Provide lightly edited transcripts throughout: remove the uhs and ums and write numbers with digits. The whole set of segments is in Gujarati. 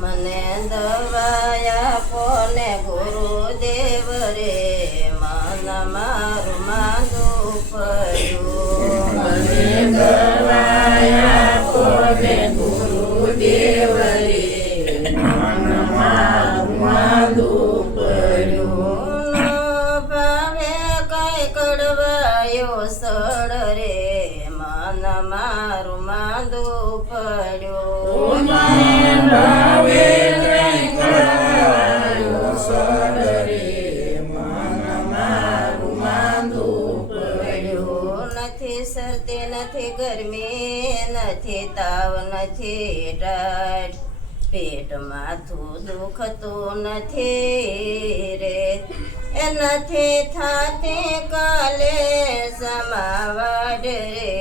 મને દવાયા કોને ગુરુદેવ રે મન મારું માંદું પડ્યું. મને દવાયા કોને ગુરુદેવ રે મન મારું માંદું પડ્યું. ભાવે કઈ કડવાયો સળ રે મન મારું માંદું પડ્યું. ભાવે કઈ કડવાયો સળ રે મન મારું માંદું પડ્યું. નથી શરદી નથી ગરમી નથી તાવ નથી ટાઢ પેટ માથું દુખતું નથી રે એ નથી થાતી કાલે સમાવાડ રે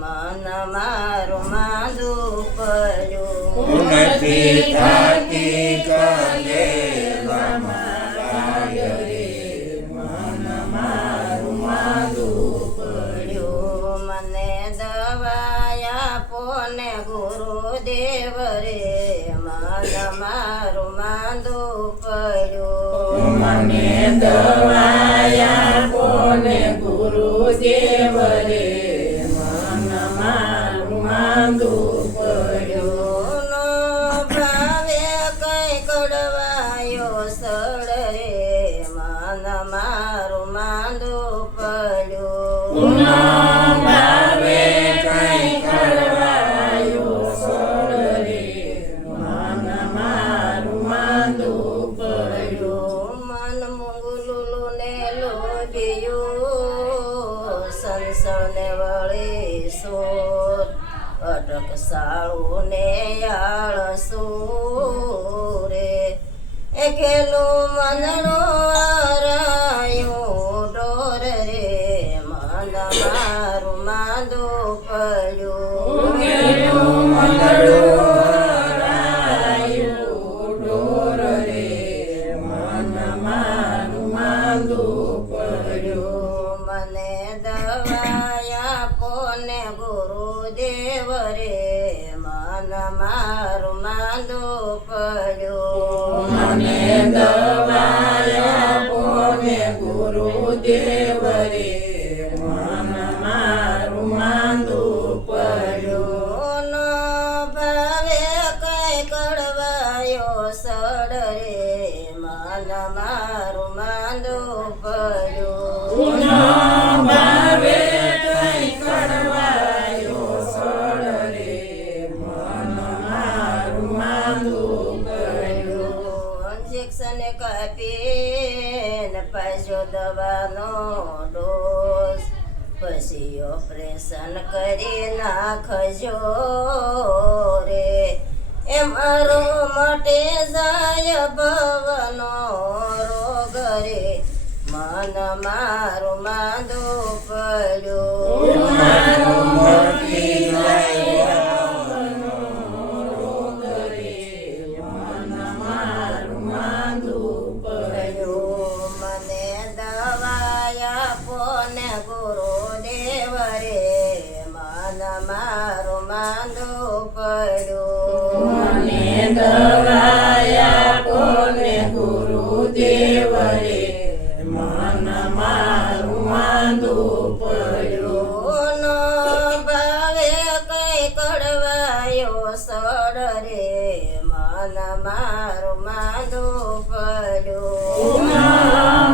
મન મારું માંદું પડ્યું. નથી થાતી કાલે સમાવાડ રે મન મારું માંદું પડ્યું. મને દવાયા પોને ગુરુદેવ રે મન મારું માંદું પડ્યું. મને દવાયા કોને ગુરુદેવ રે મન મારું માંદું પડ્યું. નો ભાવે કઈ કડવાયો સળ રે મન મારું માંદું પડ્યું. ભાવે કઈ કડવાયો સળ રે મન મારું માંદું પડ્યું. મન મુંગલું ને લોભિયું સંસળ ને વળી સોર અટક સાળું ને આળસું રે એ ખેલું મનડું રાયું ડોર રે મન મારું માંદું પડ્યું. મને દવાયા પોને ગુરુદેવ રે મન મારું માંદું પડ્યું. મને દવાયા કોને ગુરુદેવ રે મન મારું માંદું પડ્યું. નો ભાવે કઈ કડવાયો સળ રે મન મારું માંદું પડ્યું. ભાવે કઈ કડવાયો સળ રે મન મારું માંદું પડ્યું. ઇન્જેક્શન કાપીને પાછો દવાનો ડોઝ પછી ઓપરેશન કરી નાખજો રે એ મારો માટે જાય ભવનો રોગ રે મન મારું માંદું પડ્યું. મને દવાયા પોને ગુરુદેવ રે મન મારું માંદું પડ્યું. મને દવાયા કોને ગુરુદેવ રે મન મારું માંદું પડ્યું. નો ભાવે કઈ કડવાયો સળ રે મન મારું માંદું પડ્યું.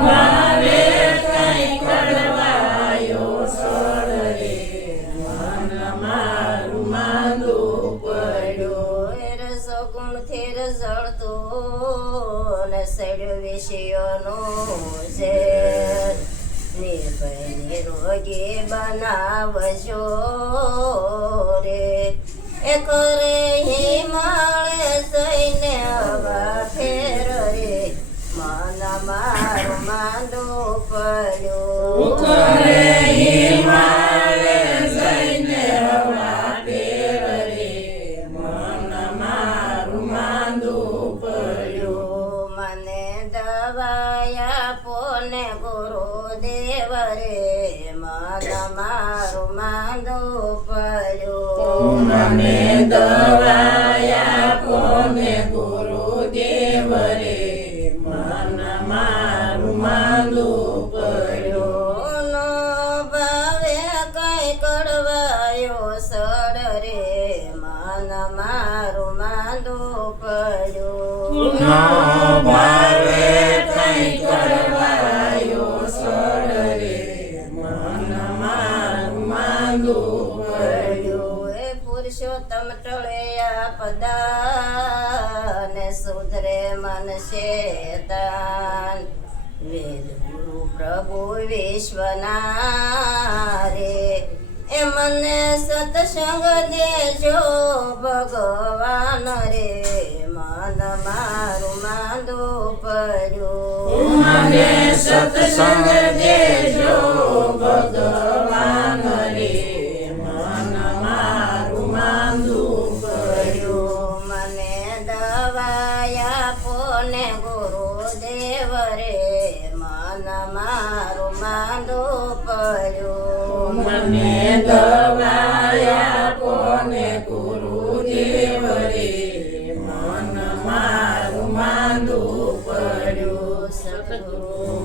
ભાવે કઈ કડવાયો સળ રે મન મારું માંદું પડ્યું. રસગુણથી રઝળતું ને સડ્યું વિષયોનું ઝેર નિર્ભય નિરોગી બનાવજો રે એ કરે હિમાલય સૈન્ય હવા ફેર રે મન મારું માંદું પડ્યું. હિમાલય જઈને હવા ફેર રે મન મારું માંદું પડ્યું. મને દવાયા પોને ગુરુદેવ રે મન મારું માંદું પડ્યું. મને દવાયા મારું માંદું પડ્યું ન ભાવે કઈ કરવાયો સડ રે મન મારું માંદું પડ્યું એ પુરુષોત્તમ ટળ્યા પદાને સુધરે મન શેતાન વેદ ગુરુ પ્રભુ વિશ્વના રે એ મને સત્સંગ દેજો ભગવાન રે મન મારું માંદું પડ્યું મને સત્સંગ દેજો ભગવાન રે મન મારું માંદું પડ્યું મને દવાયા પોને ગુરુદેવ રે મન મારું માંદું પડ્યું મને દવાયા કોને ગુરુદેવ રે મન મારું માંદું પડ્યું સદગુરુ